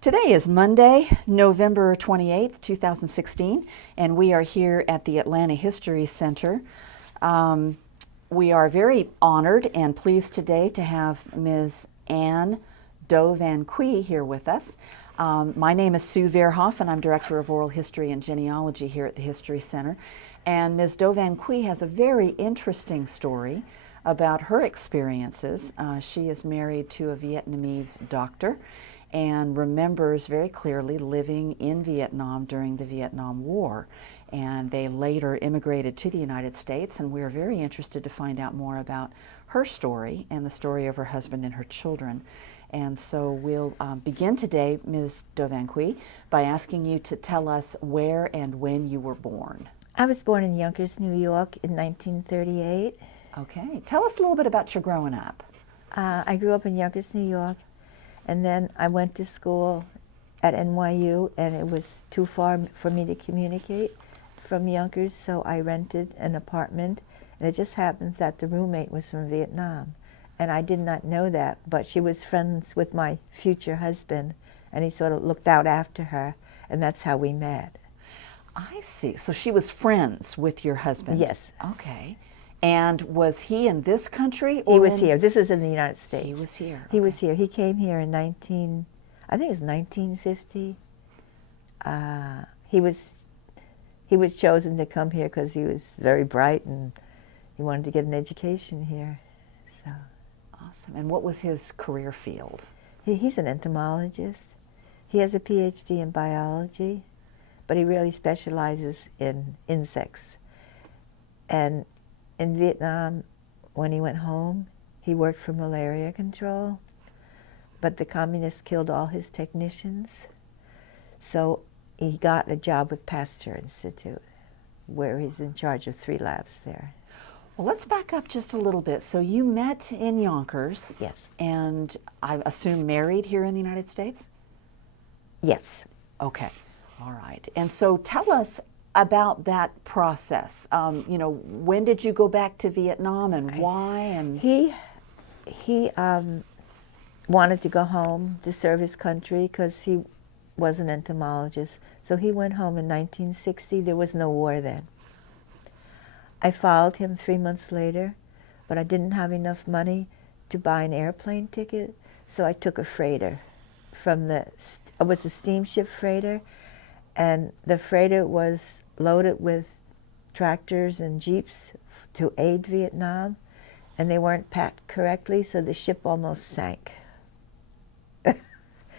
Today is Monday, November 28th, 2016, and we are here at the Atlanta History Center. We are very honored and pleased today to have Ms. Anne Do Van Quy here with us. My name is Sue Verhoff, and I'm Director of Oral History and Genealogy here at the History Center. And Ms. Do Van Quy has a very interesting story about her experiences. She is married to a Vietnamese doctor and remembers very clearly living in Vietnam during the Vietnam War. And they later immigrated to the United States, and we're very interested to find out more about her story and the story of her husband and her children. And so we'll begin today, Ms. Do Van Quy, by asking you to tell us where and when you were born. I was born in Yonkers, New York in 1938. Okay. Tell us a little bit about your growing up. I grew up in Yonkers, New York, and then I went to school at NYU, and it was too far for me to communicate from Yonkers, so I rented an apartment, and it just happened that the roommate was from Vietnam. And I did not know that, but she was friends with my future husband, and he sort of looked out after her, and that's how we met. I see. So she was friends with your husband? Yes. Okay. And was he in this country? He was here. This is in the United States. He was here. He okay. was here. He came here in I think it was 1950. He was chosen to come here because he was very bright and he wanted to get an education here. So. Awesome. And what was his career field? He's an entomologist. He has a PhD in biology, but he really specializes in insects. And in Vietnam, when he went home, he worked for malaria control, but the communists killed all his technicians. So he got a job with Pasteur Institute, where he's in charge of 3 labs there. Well, let's back up just a little bit. So you met in Yonkers. Yes. And I assume married here in the United States? Yes. Okay. All right. And so tell us about that process. When did you go back to Vietnam and why? And he wanted to go home to serve his country because he was an entomologist. So he went home in 1960. There was no war then. I followed him 3 months later, but I didn't have enough money to buy an airplane ticket, so I took a freighter from it was a steamship freighter, and the freighter was loaded with tractors and jeeps to aid Vietnam, and they weren't packed correctly, so the ship almost sank.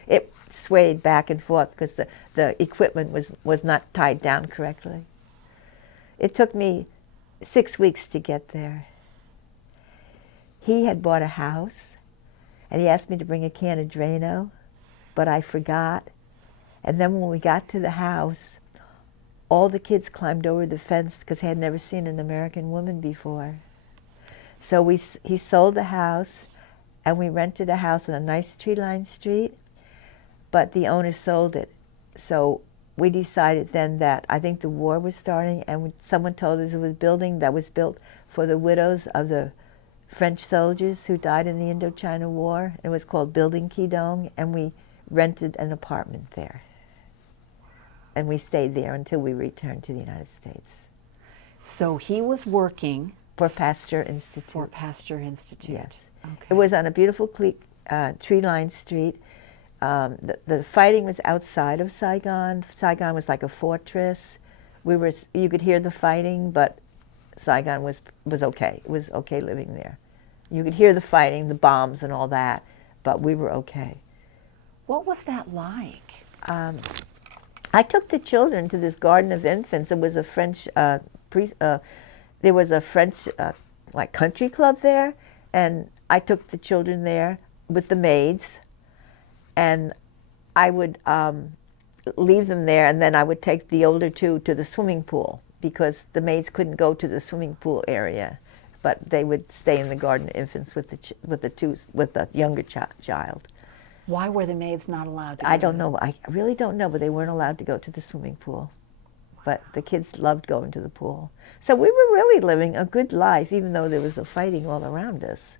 It swayed back and forth because the equipment was not tied down correctly. It took me 6 weeks to get there. He had bought a house, and he asked me to bring a can of Drano, but I forgot. And then when we got to the house, all the kids climbed over the fence because they had never seen an American woman before. So he sold the house, and we rented a house on a nice tree-lined street, but the owner sold it. So we decided then that I think the war was starting, and someone told us it was a building that was built for the widows of the French soldiers who died in the Indochina War. It was called Building Qui Dong, and we rented an apartment there. And we stayed there until we returned to the United States. so he was working For Pasteur Institute. for Pasteur Institute. Yes. Okay. It was on a beautiful tree-lined street. The fighting was outside of Saigon. Saigon was like a fortress. You could hear the fighting, but Saigon was okay. It was okay living there. You could hear the fighting, the bombs and all that, but we were okay. What was that like? I took the children to this garden of infants. It was a French there was a French like country club there, and I took the children there with the maids, and I would leave them there, and then I would take the older 2 to the swimming pool because the maids couldn't go to the swimming pool area, but they would stay in the garden of infants with the younger child. Why were the maids not allowed to? I don't know. I really don't know, but they weren't allowed to go to the swimming pool. But the kids loved going to the pool. So we were really living a good life, even though there was a fighting all around us.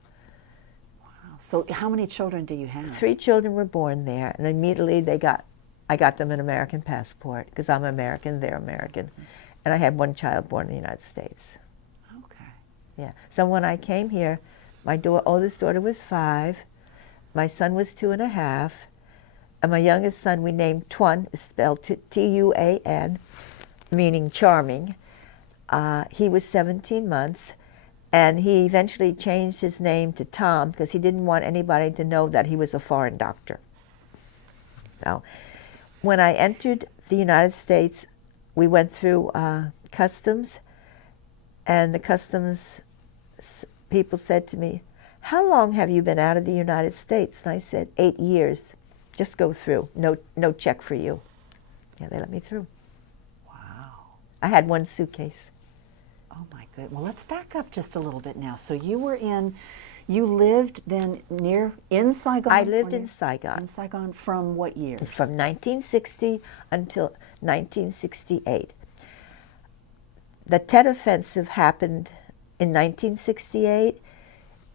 Wow. So how many children do you have? 3 children were born there, and immediately I got them an American passport because I'm American, they're American. And I had 1 child born in the United States. Okay. Yeah. So when I came here, my oldest daughter was 5, my son was 2.5, and my youngest son we named Tuan, spelled Tuan, meaning charming. He was 17 months, and he eventually changed his name to Tom because he didn't want anybody to know that he was a foreign doctor. So when I entered the United States, we went through customs, and the customs people said to me, "How long have you been out of the United States?" And I said, 8 years. Just go through. No check for you. Yeah, they let me through. Wow. I had 1 suitcase. Oh my good. Well, let's back up just a little bit now. So you lived then in Saigon? I lived in Saigon. In Saigon from what years? From 1960 until 1968. The Tet Offensive happened in 1968.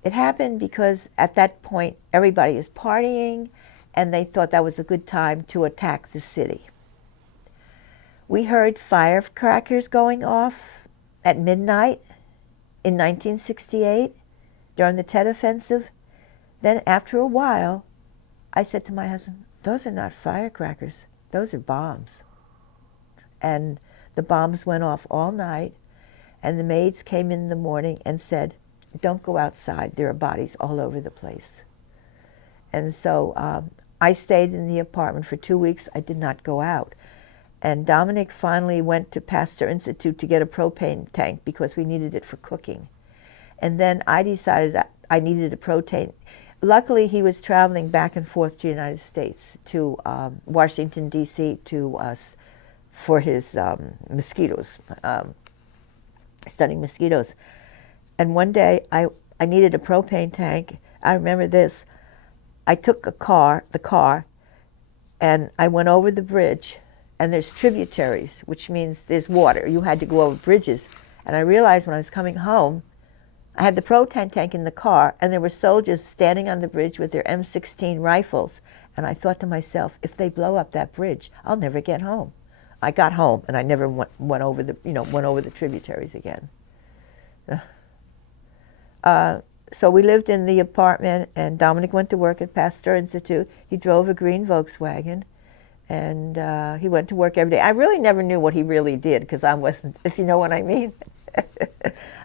It happened because at that point everybody is partying, and they thought that was a good time to attack the city. We heard firecrackers going off at midnight in 1968 during the Tet Offensive. Then after a while, I said to my husband, "Those are not firecrackers, those are bombs." And the bombs went off all night, and the maids came in the morning and said, "Don't go outside, there are bodies all over the place." And so I stayed in the apartment for 2 weeks. I did not go out. And Dominic finally went to Pasteur Institute to get a propane tank because we needed it for cooking. And then I decided I needed a propane. Luckily, he was traveling back and forth to the United States, to Washington, D.C., for his mosquitoes, studying mosquitoes. And one day, I needed a propane tank. I remember this. I took the car, and I went over the bridge, and there's tributaries, which means there's water. You had to go over bridges. And I realized when I was coming home, I had the propane tank in the car, and there were soldiers standing on the bridge with their M16 rifles. And I thought to myself, if they blow up that bridge, I'll never get home. I got home, and I never went over the tributaries again. So we lived in the apartment, and Dominic went to work at Pasteur Institute. He drove a green Volkswagen, and he went to work every day. I really never knew what he really did because I wasn't, if you know what I mean.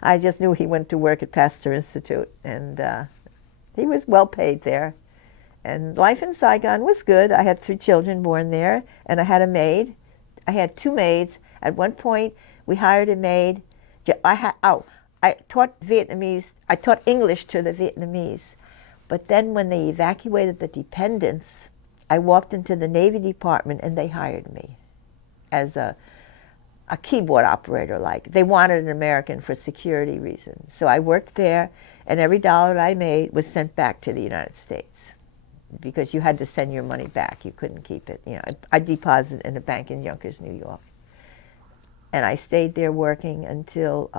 I just knew he went to work at Pasteur Institute, and he was well paid there. And life in Saigon was good. I had 3 children born there, and I had a maid. I had 2 maids. At one point, we hired a maid. I taught Vietnamese. I taught English to the Vietnamese. But then when they evacuated the dependents, I walked into the Navy Department, and they hired me as a keyboard operator. Like, they wanted an American for security reasons. So I worked there, and every dollar I made was sent back to the United States because you had to send your money back. You couldn't keep it. I deposited in a bank in Yonkers, New York. And I stayed there working until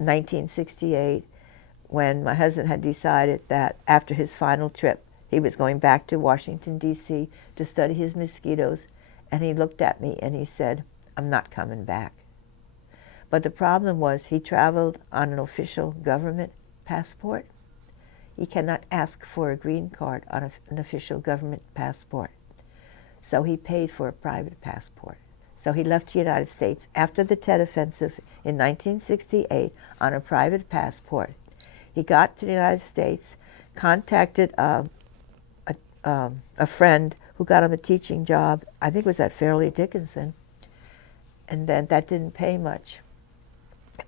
1968, when my husband had decided that after his final trip, he was going back to Washington, D.C. to study his mosquitoes. And he looked at me and he said, "I'm not coming back." But the problem was he traveled on an official government passport. He cannot ask for a green card on an official government passport. So he paid for a private passport. So he left the United States after the Tet Offensive in 1968 on a private passport. He got to the United States, contacted a friend who got him a teaching job, I think it was at Fairleigh Dickinson, and then that didn't pay much.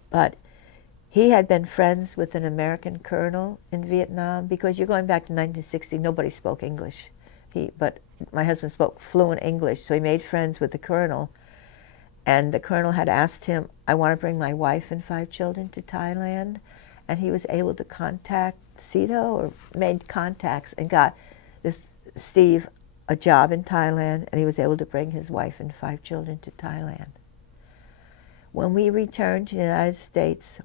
But he had been friends with an American colonel in Vietnam, because you're going back to 1960, nobody spoke English. But my husband spoke fluent English, so he made friends with the colonel. And the colonel had asked him, "I want to bring my wife and 5 children to Thailand." And he was able to contact CETO, or made contacts, and got this Steve a job in Thailand, and he was able to bring his wife and 5 children to Thailand. When we returned to the United States,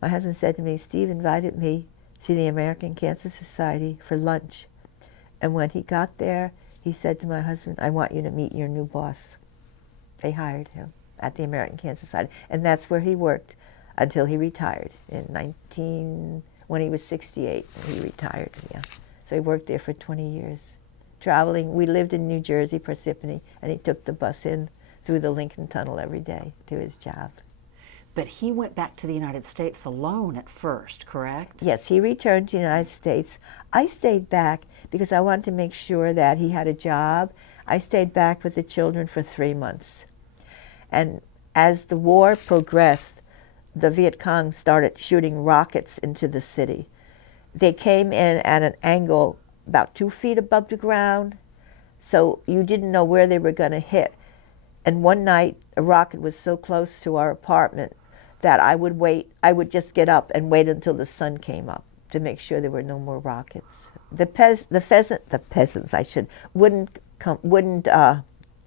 my husband said to me, "Steve invited me to the American Cancer Society for lunch. And when he got there, he said to my husband, "I want you to meet your new boss." They hired him at the American Cancer Society, and that's where he worked until he retired when he was 68. He retired, yeah. So he worked there for 20 years, traveling. We lived in New Jersey, Parsippany, and he took the bus in through the Lincoln Tunnel every day to his job. But he went back to the United States alone at first, correct? Yes, he returned to the United States. I stayed back because I wanted to make sure that he had a job. I stayed back with the children for 3 months. And as the war progressed, the Viet Cong started shooting rockets into the city. They came in at an angle about 2 feet above the ground, so you didn't know where they were going to hit. And one night, a rocket was so close to our apartment that I would just get up and wait until the sun came up to make sure there were no more rockets. The peasants, wouldn't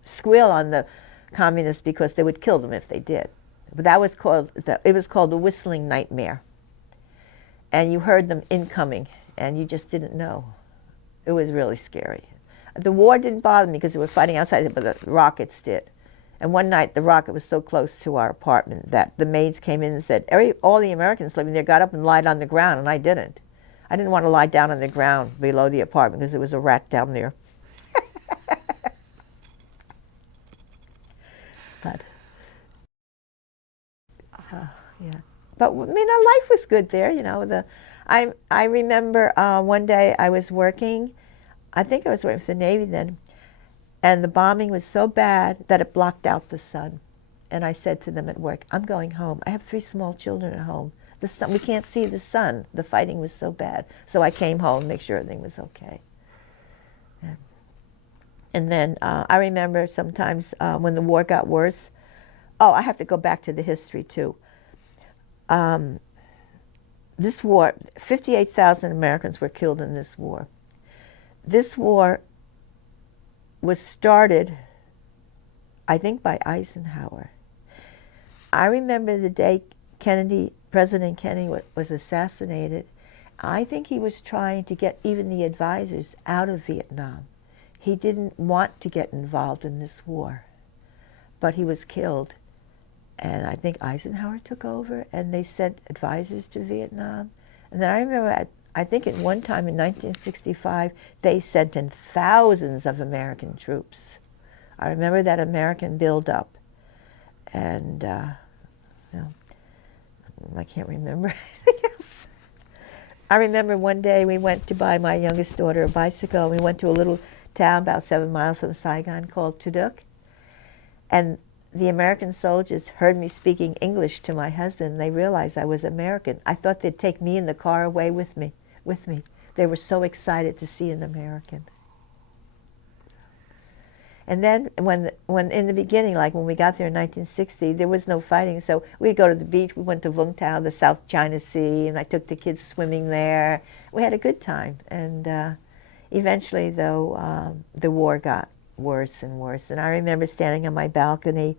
squeal on the communists because they would kill them if they did. But it was called the whistling nightmare. And you heard them incoming, and you just didn't know. It was really scary. The war didn't bother me because they were fighting outside, but the rockets did. And one night, the rocket was so close to our apartment that the maids came in and said, all the Americans living there got up and lied on the ground, and I didn't. I didn't want to lie down on the ground below the apartment because there was a rat down there. But, yeah. But, life was good there, I remember one day I was working, I think I was working for the Navy then, and the bombing was so bad that it blocked out the sun. And I said to them at work, "I'm going home. I have 3 small children at home. We can't see the sun. The fighting was so bad." So I came home, make sure everything was okay. Yeah. And then I remember sometimes when the war got worse, I have to go back to the history too. This war, 58,000 Americans were killed in this war. This war was started, I think, by Eisenhower. I remember the day President Kennedy was assassinated. I think he was trying to get even the advisors out of Vietnam. He didn't want to get involved in this war, but he was killed. And I think Eisenhower took over, and they sent advisors to Vietnam. And then I remember, I think at one time in 1965, they sent in thousands of American troops. I remember that American build-up. And, I can't remember anything else. I remember one day we went to buy my youngest daughter a bicycle. We went to a little town about 7 miles from Saigon called Tuduk. And the American soldiers heard me speaking English to my husband, and they realized I was American. I thought they'd take me in the car away with me. They were so excited to see an American. And then when in the beginning, like when we got there in 1960, there was no fighting, so we'd go to the beach. We went to Vung Tau, the South China Sea, and I took the kids swimming there. We had a good time. And eventually, though, the war got worse and worse. And I remember standing on my balcony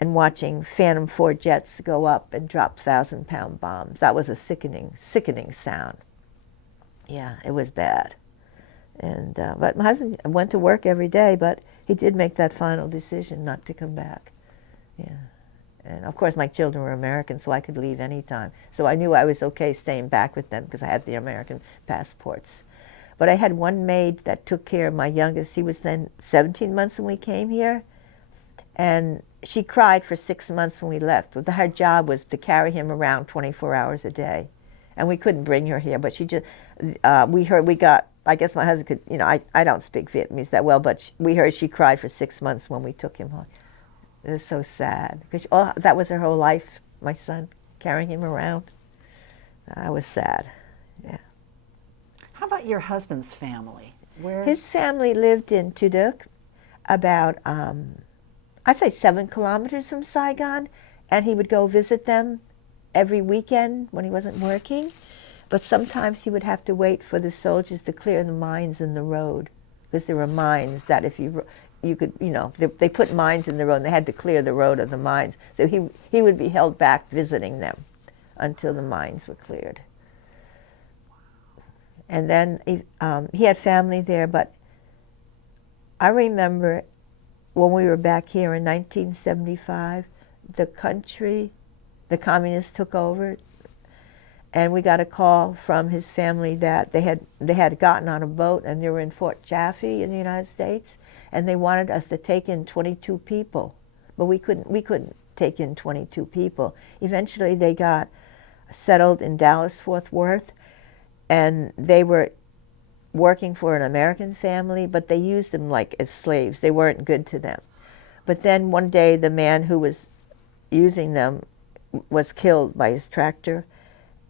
and watching Phantom 4 jets go up and drop 1,000-pound bombs. That was a sickening sound. Yeah, it was bad. And but my husband went to work every day, but he did make that final decision not to come back. Yeah. And of course my children were American, so I could leave anytime. So I knew I was okay staying back with them because I had the American passports. But I had one maid that took care of my youngest. He was then 17 months when we came here. And she cried for 6 months when we left. Her job was to carry him around 24 hours a day. And we couldn't bring her here, but she just, I guess my husband could, I don't speak Vietnamese that well, but we heard she cried for 6 months when we took him home. It was so sad, because that was her whole life, my son, carrying him around. I was sad, yeah. How about your husband's family? His family lived in Tuduk, about, I'd say 7 kilometers from Saigon, and he would go visit them every weekend when he wasn't working. But sometimes he would have to wait for the soldiers to clear the mines in the road, because there were mines that if you could, they put mines in the road and they had to clear the road of the mines. So he would be held back visiting them until the mines were cleared. And then he had family there, but I remember when we were back here in 1975, the communists took over, and we got a call from his family that they had gotten on a boat and they were in Fort Chaffee in the United States, and they wanted us to take in 22 people, but we couldn't take in 22 people. Eventually, they got settled in Dallas, Fort Worth, and they were working for an American family, but they used them like as slaves. They weren't good to them. But then one day, the man who was using them was killed by his tractor,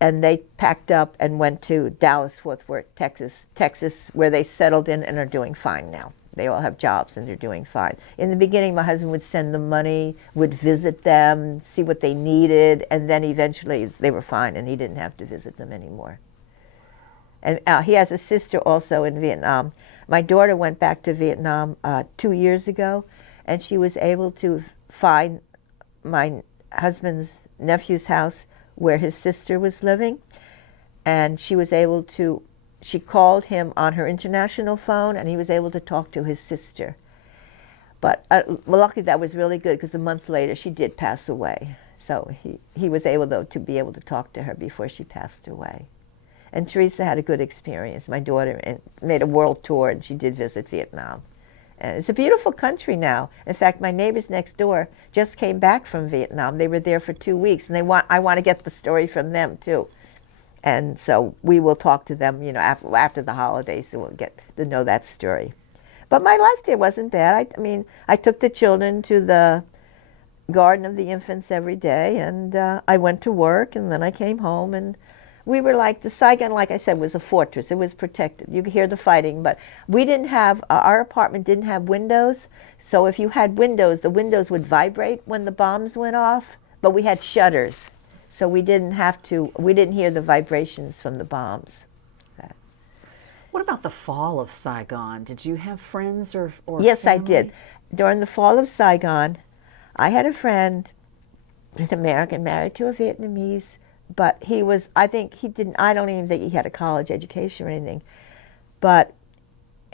and they packed up and went to Dallas, Fort Worth, Texas, where they settled in and are doing fine now. They all have jobs and they're doing fine. In the beginning, my husband would send them money, would visit them, see what they needed, and then eventually they were fine and he didn't have to visit them anymore. And he has a sister also in Vietnam. My daughter went back to Vietnam 2 years ago, and she was able to find my husband's nephew's house where his sister was living, and she was able to, she called him on her international phone, and he was able to talk to his sister. But well, luckily that was really good, because a month later she did pass away. So he was able, though, to be able to talk to her before she passed away. And Teresa had a good experience, my daughter, and made a world tour, and she did visit Vietnam. And it's a beautiful country now. In fact, my neighbors next door just came back from Vietnam. They were there for 2 weeks, and I want to get the story from them, too. And so we will talk to them, after the holidays, so we'll get to know that story. But my life there wasn't bad. I mean, I took the children to the Garden of the Infants every day, and I went to work, and then I came home, and we were like, the Saigon, like I said, was a fortress. It was protected. You could hear the fighting, but we didn't have, our apartment didn't have windows, so if you had windows, the windows would vibrate when the bombs went off, but we had shutters, so we didn't hear the vibrations from the bombs. What about the fall of Saigon? Did you have friends or Yes, family? I did. During the fall of Saigon, I had a friend, an American, married to a Vietnamese, but he was, I don't even think he had a college education or anything. But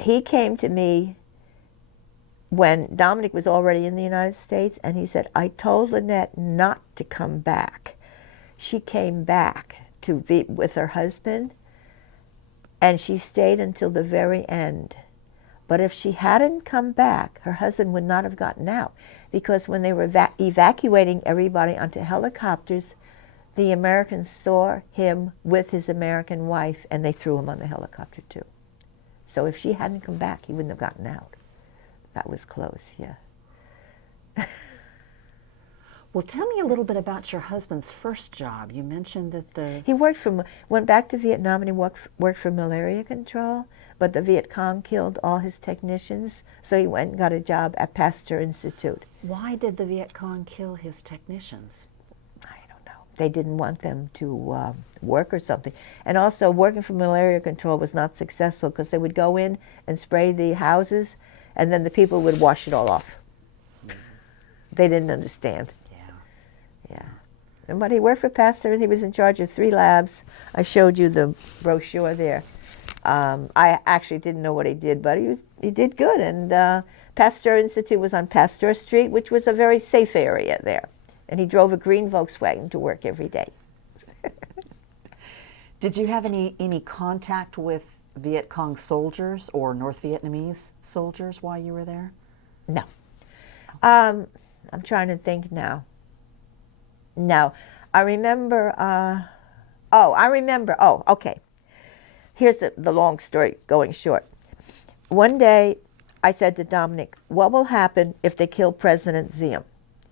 he came to me when Dominic was already in the United States, and he said, I told Lynette not to come back. She came back to be with her husband, and she stayed until the very end. But if she hadn't come back, her husband would not have gotten out, because when they were evacuating everybody onto helicopters, the Americans saw him with his American wife, and they threw him on the helicopter too. So if she hadn't come back, he wouldn't have gotten out. That was close, yeah. Well, tell me a little bit about your husband's first job. You mentioned that He went back to Vietnam, and he worked for malaria control, but the Viet Cong killed all his technicians, so he went and got a job at Pasteur Institute. Why did the Viet Cong kill his technicians? They didn't want them to work or something. And also, working for malaria control was not successful, because they would go in and spray the houses, and then the people would wash it all off. They didn't understand. Yeah. But he worked for Pasteur, and he was in charge of 3 labs. I showed you the brochure there. I actually didn't know what he did, but he did good. And Pasteur Institute was on Pasteur Street, which was a very safe area there. And he drove a green Volkswagen to work every day. Did you have any contact with Viet Cong soldiers or North Vietnamese soldiers while you were there? No. I'm trying to think now. No. I remember, okay. Here's the long story going short. One day, I said to Dominic, what will happen if they kill President Diem?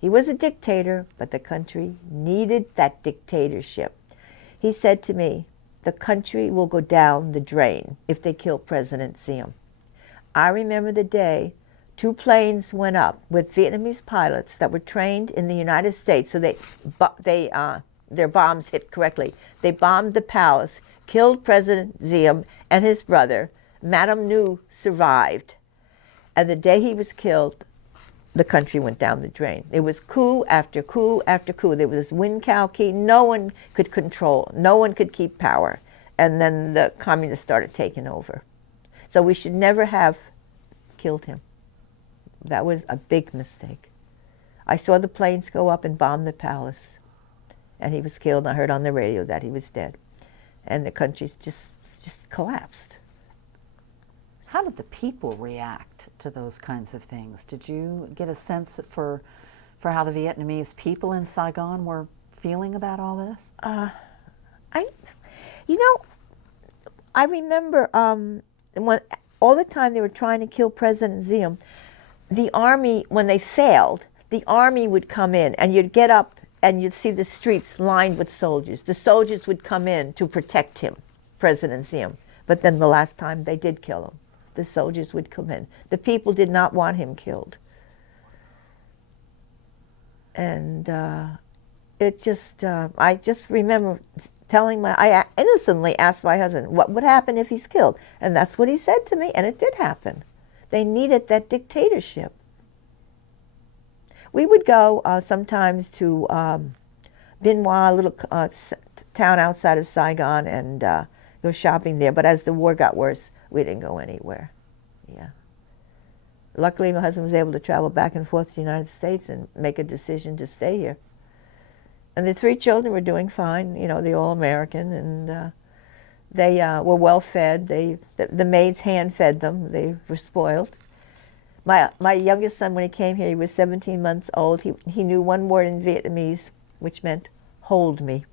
He was a dictator, but the country needed that dictatorship. He said to me, the country will go down the drain if they kill President Diem. I remember the day 2 planes went up with Vietnamese pilots that were trained in the United States, so their bombs hit correctly. They bombed the palace, killed President Diem and his brother. Madame Nhu survived. And the day he was killed, the country went down the drain. It was coup after coup after coup. There was this Win Cao Ki. No one could control. No one could keep power. and then the communists started taking over. So we should never have killed him. That was a big mistake. I saw the planes go up and bomb the palace, and he was killed, and I heard on the radio that he was dead. And the country just collapsed. How did the people react to those kinds of things? Did you get a sense for how the Vietnamese people in Saigon were feeling about all this? I remember when all the time they were trying to kill President Diem, the army, when they failed, the army would come in, and you'd get up and you'd see the streets lined with soldiers. The soldiers would come in to protect him, President Diem. But then the last time they did kill him, the soldiers would come in. The people did not want him killed. And I just remember I innocently asked my husband, what would happen if he's killed? And that's what he said to me, and it did happen. They needed that dictatorship. We would go sometimes to Bien Hoa, a little town outside of Saigon, and go shopping there. But as the war got worse, we didn't go anywhere. Yeah. Luckily, my husband was able to travel back and forth to the United States and make a decision to stay here. And the 3 children were doing fine. You know, they're all American, and they were well fed. The maids hand fed them. They were spoiled. My youngest son, when he came here, he was 17 months old. He knew one word in Vietnamese, which meant "hold me."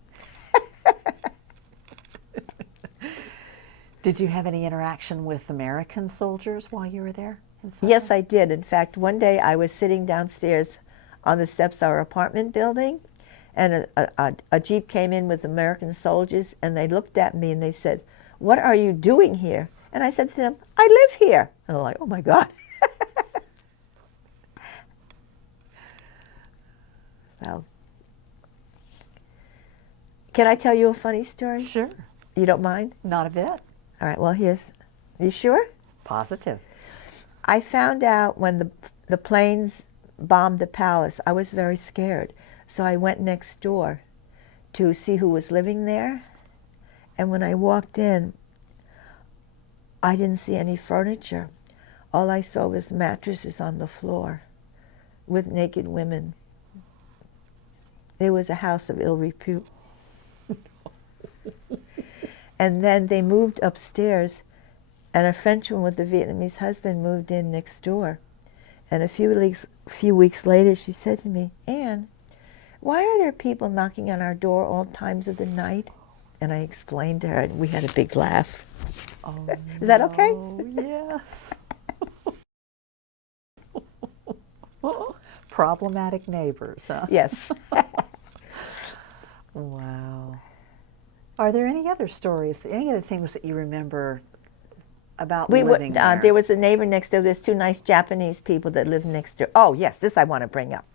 Did you have any interaction with American soldiers while you were there in Saigon? Yes, I did. In fact, one day I was sitting downstairs on the steps of our apartment building, and a Jeep came in with American soldiers, and they looked at me and they said, "What are you doing here?" And I said to them, "I live here." And they're like, "Oh my God." So, can I tell you a funny story? Sure. You don't mind? Not a bit. All right, well, you sure? Positive. I found out when the planes bombed the palace, I was very scared. So I went next door to see who was living there. And when I walked in, I didn't see any furniture. All I saw was mattresses on the floor with naked women. It was a house of ill repute. And then they moved upstairs, and a Frenchman with a Vietnamese husband moved in next door. And a few weeks later, she said to me, "Anne, why are there people knocking on our door all times of the night?" And I explained to her, and we had a big laugh. Oh, Is that okay? Oh, yes. Problematic neighbors, huh? Yes. Wow. Are there any other stories, any other things that you remember about living there? There was a neighbor next door. There's 2 nice Japanese people that lived next door. Oh, yes, this I want to bring up.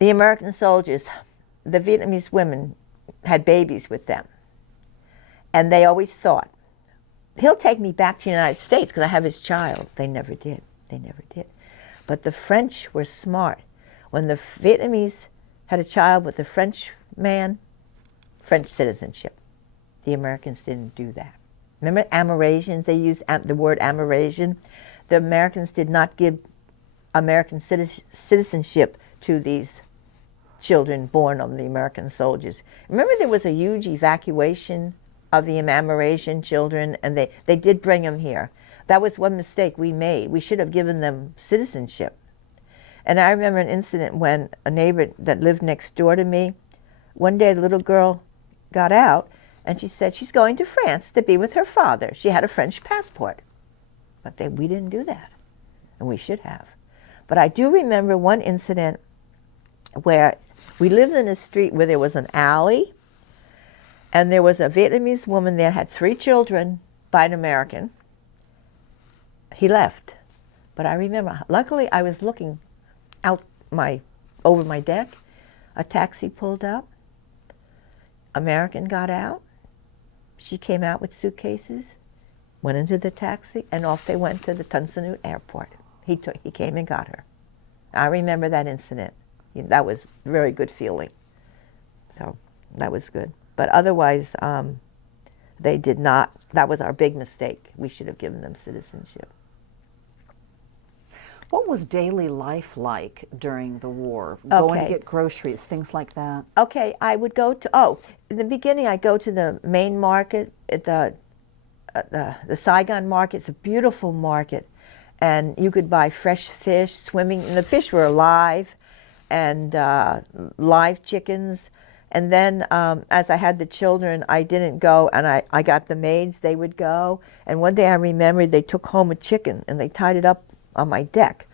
The American soldiers, the Vietnamese women had babies with them. And they always thought, he'll take me back to the United States because I have his child. They never did. They never did. But the French were smart. When the Vietnamese had a child with a French man, French citizenship. The Americans didn't do that. Remember Amerasians? They used the word Amerasian. The Americans did not give American citizenship to these children born of the American soldiers. Remember there was a huge evacuation of the Amerasian children, and they did bring them here. That was one mistake we made. We should have given them citizenship. And I remember an incident when a neighbor that lived next door to me, one day the little girl got out, and she said she's going to France to be with her father. She had a French passport. But we didn't do that, and we should have. But I do remember one incident where we lived in a street where there was an alley, and there was a Vietnamese woman there, had 3 children by an American. He left. But I remember, luckily I was looking out over my deck. A taxi pulled up. American got out. She came out with suitcases, went into the taxi, and off they went to the Tan Son Nhut airport. He came and got her. I remember that incident. That was a very good feeling. So that was good. But otherwise, they did not. That was our big mistake. We should have given them citizenship. What was daily life like during the war? Going to Okay. get groceries, things like that? Okay, I would go to, in the beginning I'd go to the main market, at the Saigon market. It's a beautiful market. And you could buy fresh fish, swimming, and the fish were alive, and live chickens. And then as I had the children, I didn't go, and I got the maids, they would go. And one day I remembered they took home a chicken, and they tied it up on my deck.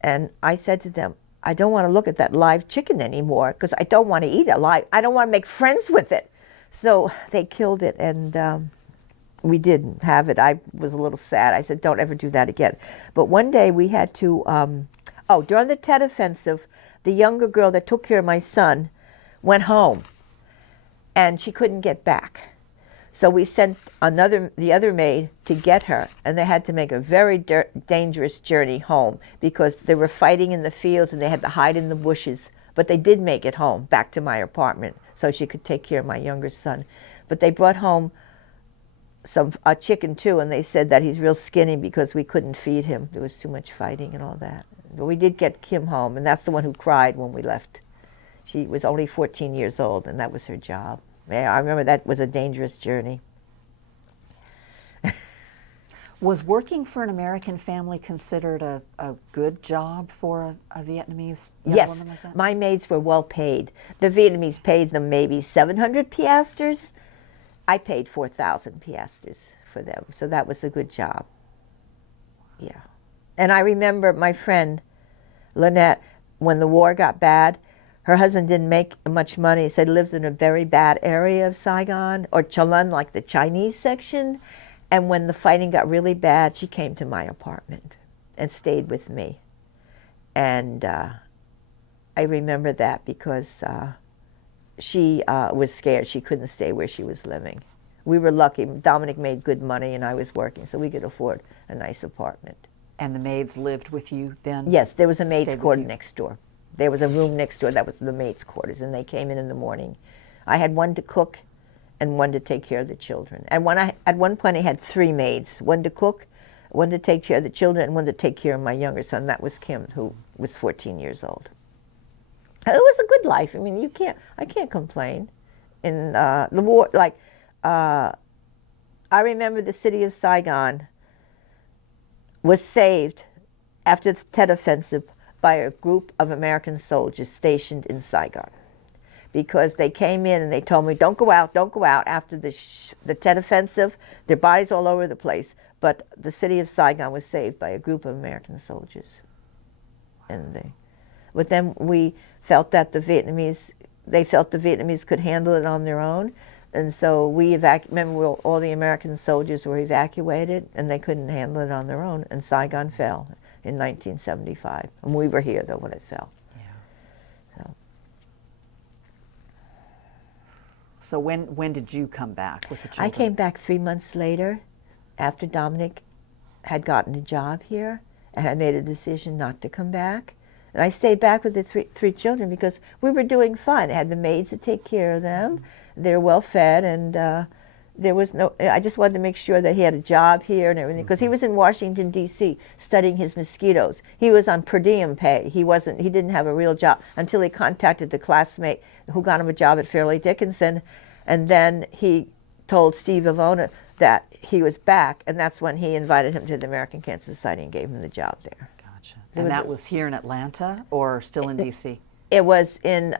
And I said to them, I don't want to look at that live chicken anymore, because I don't want to eat it live. I don't want to make friends with it. So they killed it, and we didn't have it. I was a little sad. I said, don't ever do that again. But one day we had to, during the Tet Offensive, the younger girl that took care of my son went home, and she couldn't get back. So we sent the other maid to get her, and they had to make a very dangerous journey home because they were fighting in the fields and they had to hide in the bushes. But they did make it home, back to my apartment, so she could take care of my younger son. But they brought home a chicken too, and they said that he's real skinny because we couldn't feed him. There was too much fighting and all that. But we did get Kim home, and that's the one who cried when we left. She was only 14 years old, and that was her job. Yeah, I remember that was a dangerous journey. Was working for an American family considered a good job for a Vietnamese young woman like that? My maids were well paid. The Vietnamese paid them maybe 700 piastres. I paid 4,000 piastres for them, so that was a good job. Yeah. And I remember my friend, Lynette, when the war got bad, her husband didn't make much money. He said he lived in a very bad area of Saigon, or Chalun, like the Chinese section. And when the fighting got really bad, she came to my apartment and stayed with me. And I remember that because she was scared. She couldn't stay where she was living. We were lucky. Dominic made good money and I was working, so we could afford a nice apartment. And the maids lived with you then? Yes, there was a maid's Stayed with quarter you? next door. There was a room next door that was the maid's quarters, and they came in the morning. I had one to cook and one to take care of the children. And at one point I had 3 maids, one to cook, one to take care of the children, and one to take care of my younger son. That was Kim, who was 14 years old. It was a good life. I mean, I can't complain. In the war, I remember the city of Saigon was saved after the Tet Offensive by a group of American soldiers stationed in Saigon, because they came in and they told me, don't go out after the Tet Offensive. Their bodies all over the place. But the city of Saigon was saved by a group of American soldiers. But then we felt that they felt the Vietnamese could handle it on their own. And so remember all the American soldiers were evacuated and they couldn't handle it on their own, and Saigon fell in 1975. And we were here though when it fell. Yeah. So when did you come back with the children? I came back 3 months later after Dominic had gotten a job here, and I made a decision not to come back. And I stayed back with the three children because we were doing fine. I had the maids to take care of them. They're well fed, and I just wanted to make sure that he had a job here and everything, because he was in Washington, D.C. studying his mosquitoes. He was on per diem pay. He didn't have a real job until he contacted the classmate who got him a job at Fairleigh Dickinson, and then he told Steve Avona that he was back, and that's when he invited him to the American Cancer Society and gave him the job there. Gotcha. And that was here in Atlanta or still in D.C.? It was in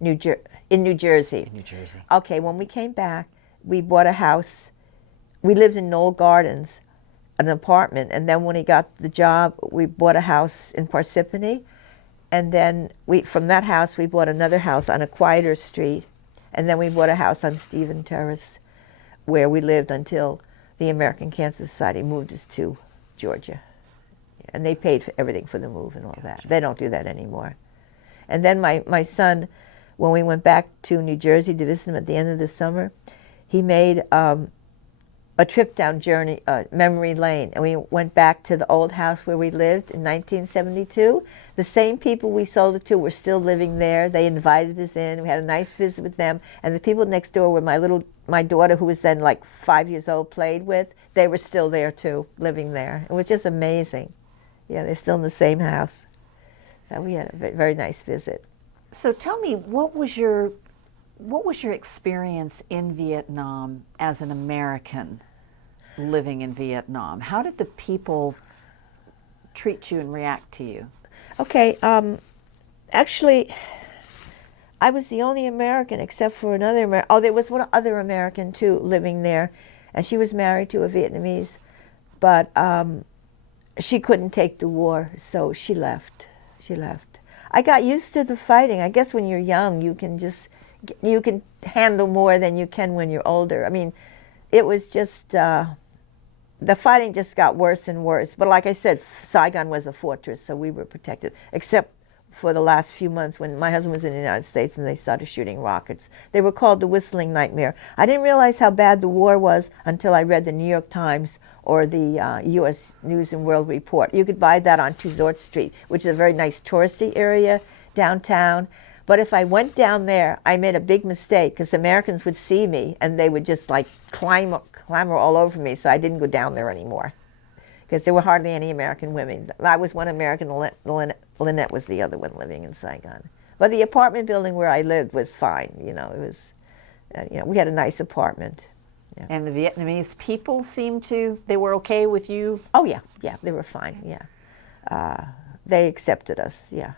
New Jersey. In New Jersey. Okay, when we came back, we bought a house. We lived in Knoll Gardens, an apartment, and then when he got the job, we bought a house in Parsippany, and then from that house we bought another house on a quieter street, and then we bought a house on Stephen Terrace, where we lived until the American Cancer Society moved us to Georgia. And they paid for everything for the move and all that. They don't do that anymore. And then my son, when we went back to New Jersey to visit him at the end of the summer, he made a trip down memory lane, and we went back to the old house where we lived in 1972. The same people we sold it to were still living there. They invited us in. We had a nice visit with them, and the people next door were my my daughter, who was then like 5 years old, played with, they were still there too, living there. It was just amazing. Yeah, they're still in the same house. So we had a very nice visit. So tell me, what was your experience in Vietnam as an American living in Vietnam? How did the people treat you and react to you? Okay, actually, I was the only American except for another American. Oh, there was one other American too living there, and she was married to a Vietnamese, but she couldn't take the war, so she left. She left. I got used to the fighting. I guess when you're young, you can handle more than you can when you're older. I mean, it was just the fighting just got worse and worse. But like I said, Saigon was a fortress, so we were protected, except for the last few months when my husband was in the United States and they started shooting rockets. They were called the Whistling Nightmare. I didn't realize how bad the war was until I read the New York Times or the U.S. News and World Report. You could buy that on Tuzort Street, which is a very nice touristy area downtown. But if I went down there, I made a big mistake because Americans would see me and they would just like clamor all over me, so I didn't go down there anymore because there were hardly any American women. I was one American, Lynette was the other one living in Saigon. But the apartment building where I lived was fine. You know, it was, we had a nice apartment. Yeah. And the Vietnamese people they were okay with you? Oh yeah, they were fine. Yeah, they accepted us. Yeah,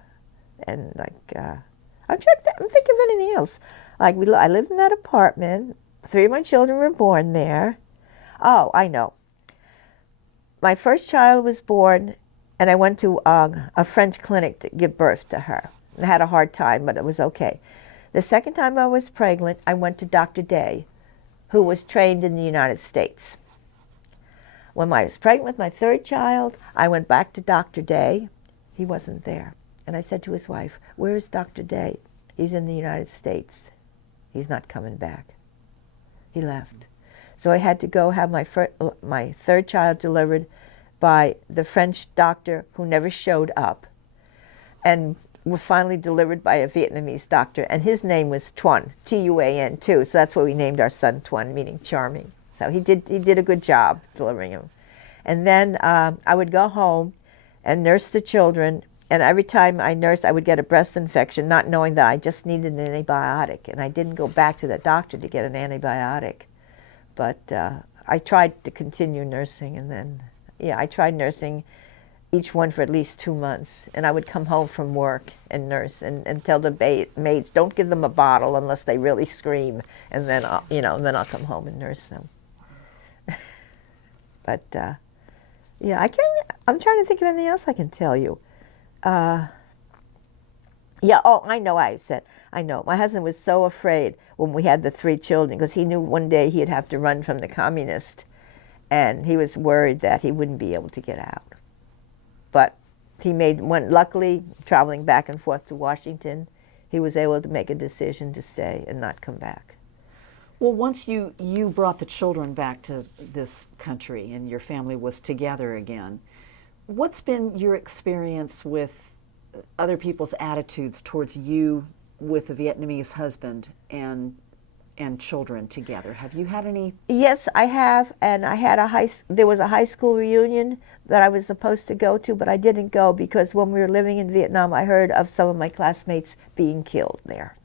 and like I'm thinking of anything else. Like I lived in that apartment. 3 of my children were born there. Oh, I know. My first child was born, and I went to a French clinic to give birth to her. I had a hard time, but it was okay. The second time I was pregnant, I went to Dr. Day, who was trained in the United States. When I was pregnant with my third child, I went back to Dr. Day. He wasn't there. And I said to his wife, "Where's Dr. Day? He's in the United States. He's not coming back." He left. So I had to go have my third child delivered by the French doctor who never showed up, and was finally delivered by a Vietnamese doctor, and his name was Tuan, T-U-A-N too, so that's why we named our son Tuan, meaning charming. So he did a good job delivering him. And then I would go home and nurse the children, and every time I nursed, I would get a breast infection, not knowing that I just needed an antibiotic, and I didn't go back to the doctor to get an antibiotic. But I tried to continue nursing, and then, I tried nursing each one for at least 2 months, and I would come home from work and nurse and tell the maids, don't give them a bottle unless they really scream, and then I'll come home and nurse them. But I'm trying to think of anything else I can tell you. I know. My husband was so afraid when we had the 3 children because he knew one day he'd have to run from the communists, and he was worried that he wouldn't be able to get out. But he luckily, traveling back and forth to Washington, he was able to make a decision to stay and not come back. Well, once you brought the children back to this country and your family was together again, what's been your experience with other people's attitudes towards you with a Vietnamese husband and children together? Have you had any? Yes, I have, and there was a high school reunion that I was supposed to go to, but I didn't go because when we were living in Vietnam, I heard of some of my classmates being killed there.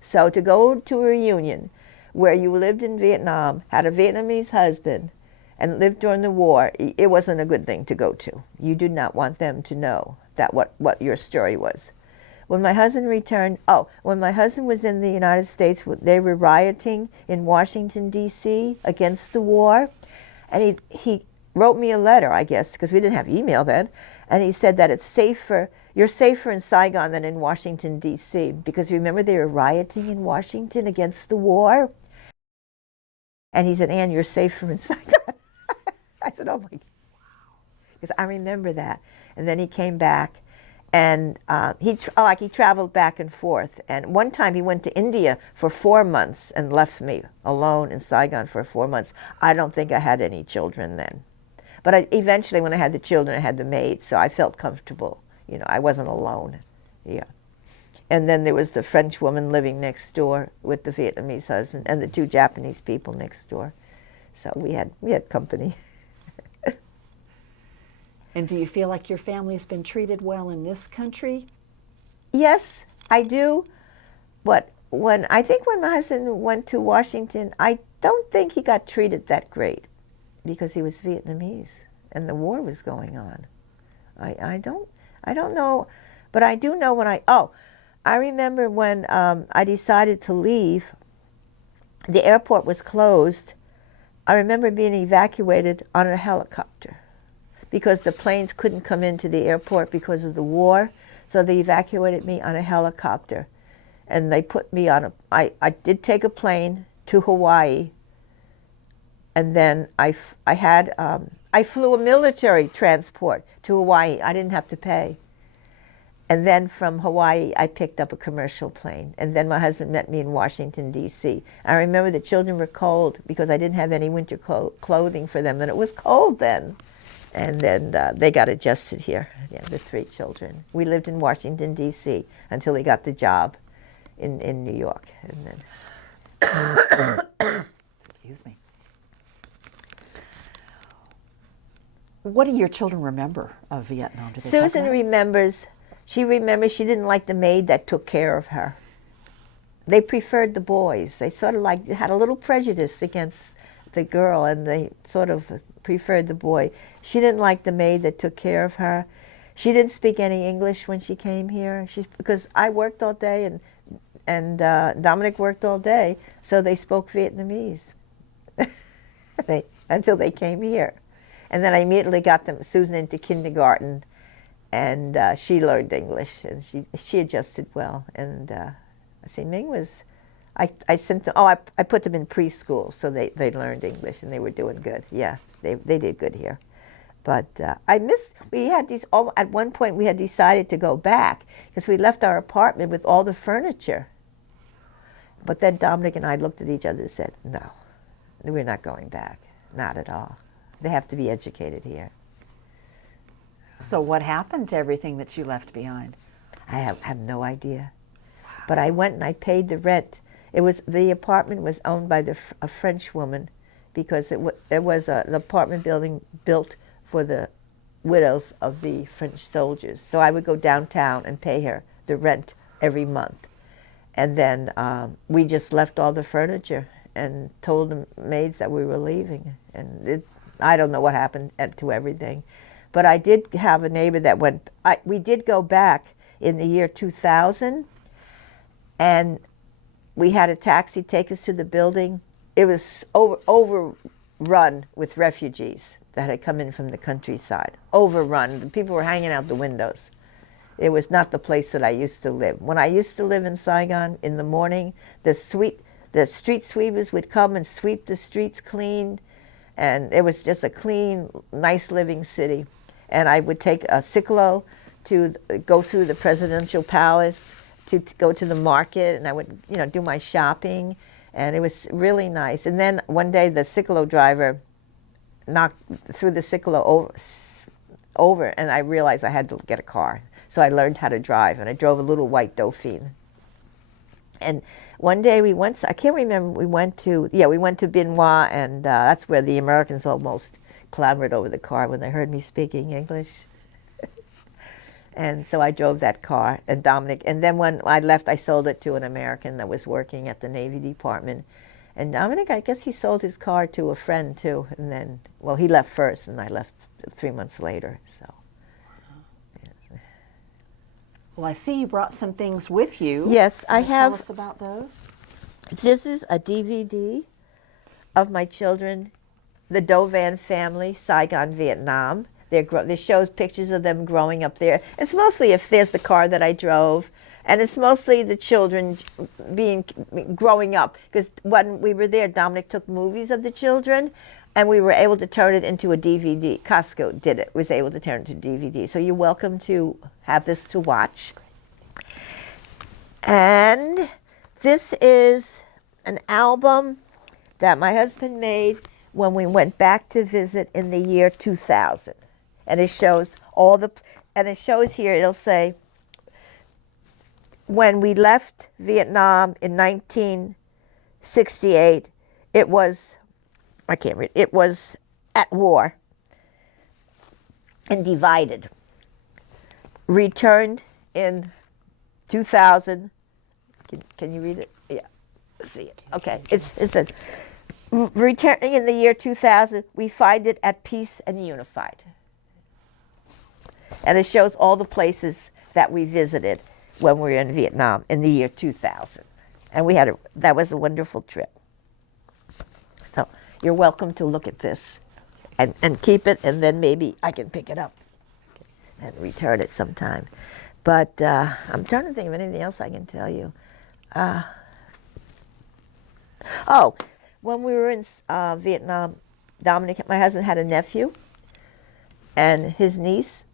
So to go to a reunion where you lived in Vietnam, had a Vietnamese husband, and lived during the war, it wasn't a good thing to go to. You did not want them to know that what your story was. When my husband returned, when my husband was in the United States, they were rioting in Washington, D.C. against the war, and he wrote me a letter, I guess, because we didn't have email then, and he said that you're safer in Saigon than in Washington, D.C., because remember they were rioting in Washington against the war? And he said, "Ann, you're safer in Saigon." I said, "Oh my God," because I remember that. And then he came back, and he traveled back and forth. And one time he went to India for 4 months and left me alone in Saigon for 4 months. I don't think I had any children then. But eventually when I had the children, I had the maid, so I felt comfortable. I wasn't alone. Yeah. And then there was the French woman living next door with the Vietnamese husband, and the 2 Japanese people next door. So we had company. And do you feel like your family's been treated well in this country? Yes, I do. But I think when my husband went to Washington, I don't think he got treated that great because he was Vietnamese and the war was going on. I don't know, but I do know when I remember when I decided to leave, the airport was closed. I remember being evacuated on a helicopter because the planes couldn't come into the airport because of the war. So they evacuated me on a helicopter. And they put me on I did take a plane to Hawaii. And then I flew a military transport to Hawaii. I didn't have to pay. And then from Hawaii, I picked up a commercial plane. And then my husband met me in Washington, D.C. I remember the children were cold because I didn't have any winter clothing for them, and it was cold then. And then they got adjusted here, the 3 children. We lived in Washington, D.C. until he got the job in New York. And then Excuse me. What do your children remember of Vietnam? Do they talk Susan about it? remembers. She remembers she didn't like the maid that took care of her. They preferred the boys. They sort of had a little prejudice against the girl, and they sort of preferred the boy. She didn't like the maid that took care of her. She didn't speak any English when she came here. Because I worked all day and Dominic worked all day, so they spoke Vietnamese until they came here. And then I immediately got Susan into kindergarten. And she learned English, and she adjusted well. And I say Ming was, I sent them. I put them in preschool, so they learned English, and they were doing good. Yeah, they did good here. But I missed. We had these. At one point, we had decided to go back because we left our apartment with all the furniture. But then Dominic and I looked at each other and said, "No, we're not going back. Not at all. They have to be educated here." So what happened to everything that you left behind? I have no idea. Wow. But I went and I paid the rent. The apartment was owned by a French woman because it was an apartment building built for the widows of the French soldiers. So I would go downtown and pay her the rent every month. And then we just left all the furniture and told the maids that we were leaving. And I don't know what happened to everything. But I did have a neighbor that we did go back in the year 2000, and we had a taxi take us to the building. It was overrun with refugees that had come in from the countryside. Overrun. The people were hanging out the windows. It was not the place that I used to live. When I used to live in Saigon, in the morning, the street sweepers would come and sweep the streets clean, and it was just a clean, nice living city. And I would take a cyclo to go through the presidential palace, to go to the market, and I would, do my shopping, and it was really nice. And then one day the cyclo driver threw the cyclo over, and I realized I had to get a car. So I learned how to drive, and I drove a little white Dauphine. And one day we went, I can't remember, we went to Benoit, and that's where the Americans almost clamored over the car when they heard me speaking English. And so I drove that car, and Dominic, and then when I left, I sold it to an American that was working at the Navy Department. And Dominic, I guess he sold his car to a friend too, and then, well, he left first, and I left 3 months later, so. Yeah. Well, I see you brought some things with you. Yes, I Can you have. Tell us about those. This is a DVD of my children, the Do Van family, Saigon, Vietnam. This shows pictures of them growing up there. It's mostly if there's the car that I drove, and it's mostly the children growing up. Because when we were there, Dominic took movies of the children, and we were able to turn it into a DVD. Costco was able to turn it into DVD. So you're welcome to have this to watch. And this is an album that my husband made when we went back to visit in the year 2000. And it shows here, it'll say, when we left Vietnam in 1968, it was, I can't read, it was at war and divided. Returned in 2000. Can you read it? Yeah, see it. Okay, it says, returning in the year 2000, we find it at peace and unified. And it shows all the places that we visited when we were in Vietnam in the year 2000. And we had that was a wonderful trip. So you're welcome to look at this and keep it, and then maybe I can pick it up and return it sometime. But I'm trying to think of anything else I can tell you. When we were in Vietnam, Dominic, my husband, had a nephew, and his niece,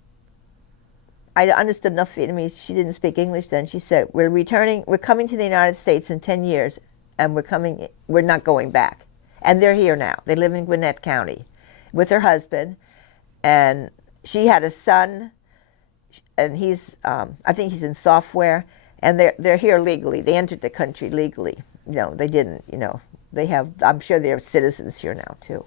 I understood enough Vietnamese. She didn't speak English then. She said, we're coming to the United States in 10 years, and we're not going back. And they're here now. They live in Gwinnett County with her husband, and she had a son, and he's, I think he's in software, and they're here legally. They entered the country legally. No, they didn't, they have, I'm sure they're citizens here now too.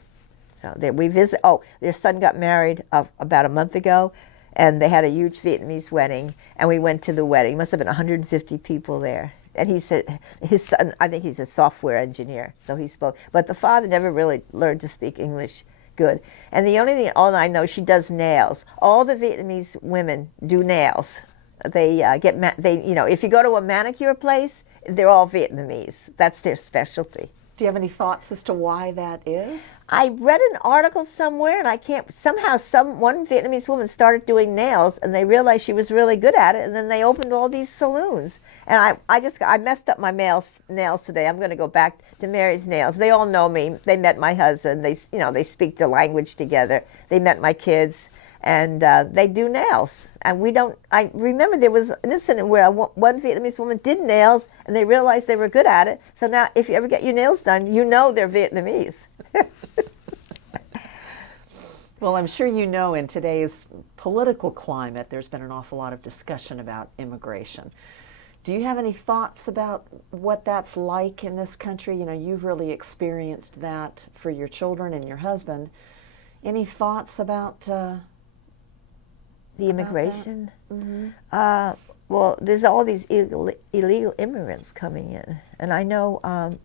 So we visit, their son got married about a month ago, and they had a huge Vietnamese wedding, and we went to the wedding. Must have been 150 people there. And he said, his son, I think he's a software engineer, so he spoke. But the father never really learned to speak English good. And the only thing, all I know, she does nails. All the Vietnamese women do nails. They if you go to a manicure place, they're all Vietnamese. That's their specialty. Do you have any thoughts as to why that is? I read an article somewhere, and one Vietnamese woman started doing nails, and they realized she was really good at it, and then they opened all these saloons. And I messed up my nails today. I'm going to go back to Mary's Nails. They all know me. They met my husband. They speak the language together. They met my kids, and they do nails. And I remember there was an incident where one Vietnamese woman did nails, and they realized they were good at it. So now if you ever get your nails done, they're Vietnamese. Well, I'm sure in today's political climate, there's been an awful lot of discussion about immigration. Do you have any thoughts about what that's like in this country? You've really experienced that for your children and your husband. Any thoughts about the immigration? Mm-hmm. Well, there's all these illegal immigrants coming in. And I know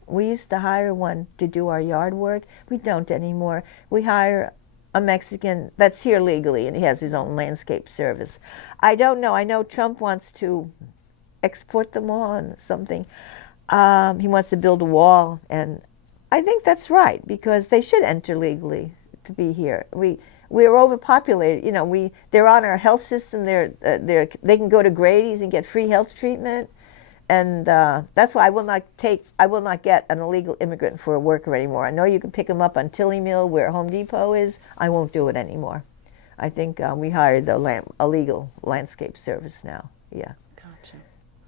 we used to hire one to do our yard work. We don't anymore. We hire a Mexican that's here legally, and he has his own landscape service. I don't know. I know Trump wants to export them all and something. He wants to build a wall, and I think that's right, because they should enter legally to be here. We're overpopulated. They're on our health system. They can go to Grady's and get free health treatment, and that's why I will not get an illegal immigrant for a worker anymore. I know you can pick them up on Tilly Mill where Home Depot is. I won't do it anymore. I think we hired a legal landscape service now. Yeah. Gotcha.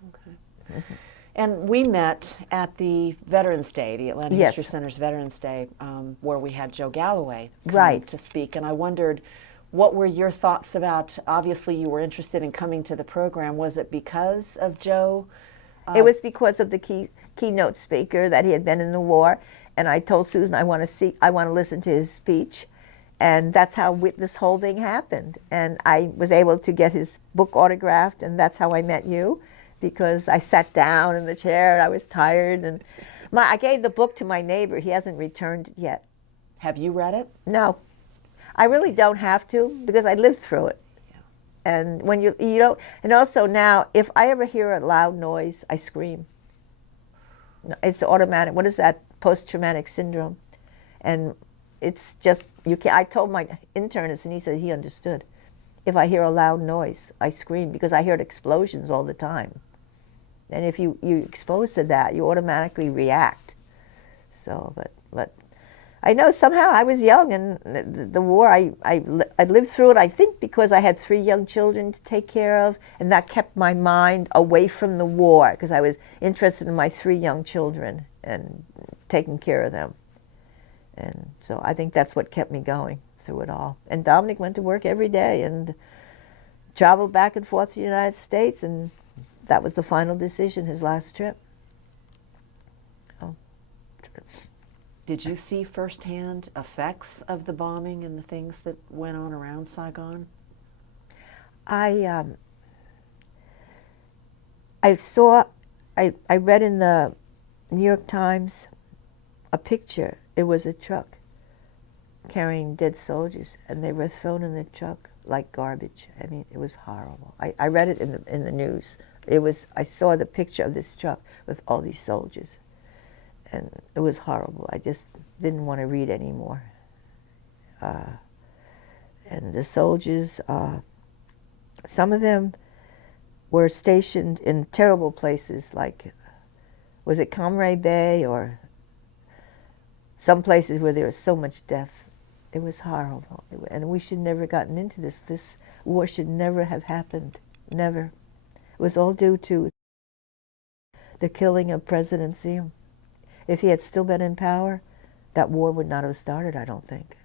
Okay. Mm-hmm. And we met at the Veterans Day, the Atlanta Yes. History Center's Veterans Day, where we had Joe Galloway come Right. to speak. And I wondered, what were your thoughts about, obviously you were interested in coming to the program. Was it because of Joe? It was because of the keynote speaker, that he had been in the war. And I told Susan I want to listen to his speech. And that's how this whole thing happened. And I was able to get his book autographed, and that's how I met you. Because I sat down in the chair and I was tired, and I gave the book to my neighbor. He hasn't returned it yet. Have you read it? No, I really don't have to, because I lived through it. Yeah. And when you don't, and also now, if I ever hear a loud noise, I scream. It's automatic. What is that? Post-traumatic syndrome, and it's just you can't. I told my internist, and he said he understood. If I hear a loud noise, I scream, because I heard explosions all the time. And if you're exposed to that, you automatically react. So, but I know somehow I was young, and the war, I lived through it, I think, because I had 3 young children to take care of, and that kept my mind away from the war, because I was interested in my 3 young children and taking care of them. And so I think that's what kept me going through it all. And Dominic went to work every day and traveled back and forth to the United States, and that was the final decision, his last trip. Oh. Did you see firsthand effects of the bombing and the things that went on around Saigon? I read in the New York Times a picture. It was a truck carrying dead soldiers, and they were thrown in the truck like garbage. I mean, it was horrible. I read it in the news. I saw the picture of this truck with all these soldiers, and it was horrible. I just didn't want to read anymore. And the soldiers, some of them were stationed in terrible places, like, was it Comrade Bay, or some places where there was so much death. It was horrible, and we should never have gotten into this. This war should never have happened, never. It was all due to the killing of President Ziem. If he had still been in power, that war would not have started, I don't think.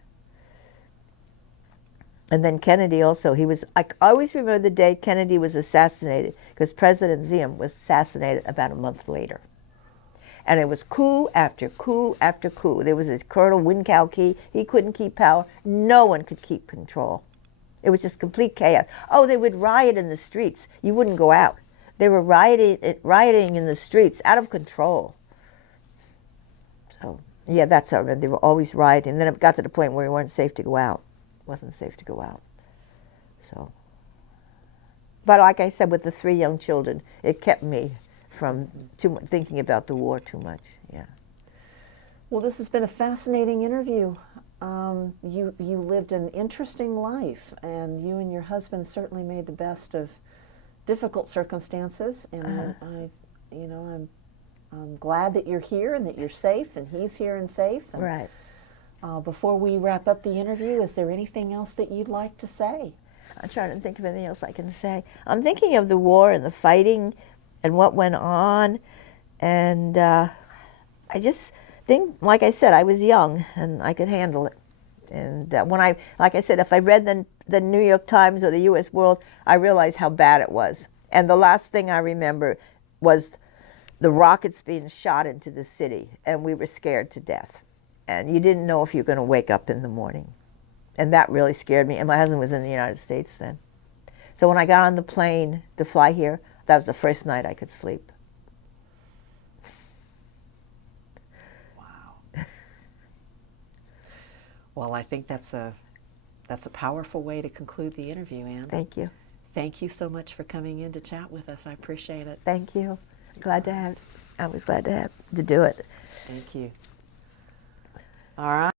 And then Kennedy also, I always remember the day Kennedy was assassinated, because President Ziem was assassinated about a month later. And it was coup after coup after coup. There was this Colonel Winkowski. He couldn't keep power. No one could keep control. It was just complete chaos. Oh, they would riot in the streets. You wouldn't go out. They were rioting in the streets, out of control. So, yeah, that's how I remember. They were always rioting. And then it got to the point where it wasn't safe to go out. It wasn't safe to go out. So, but like I said, with the 3 young children, it kept me from thinking about the war too much. Yeah. Well, this has been a fascinating interview. You lived an interesting life, and you and your husband certainly made the best of difficult circumstances. And I'm glad that you're here and that you're safe, and he's here and safe. And, right. Before we wrap up the interview, is there anything else that you'd like to say? I'm trying to think of anything else I can say. I'm thinking of the war and the fighting and what went on, and I just think, like I said, I was young and I could handle it. And like I said, if I read the New York Times or the U.S. World, I realized how bad it was. And the last thing I remember was the rockets being shot into the city, and we were scared to death. And you didn't know if you were going to wake up in the morning. And that really scared me. And my husband was in the United States then. So when I got on the plane to fly here, that was the first night I could sleep. Wow. Well, I think that's a powerful way to conclude the interview, Ann. Thank you. Thank you so much for coming in to chat with us. I appreciate it. Thank you. I was glad to do it. Thank you. All right.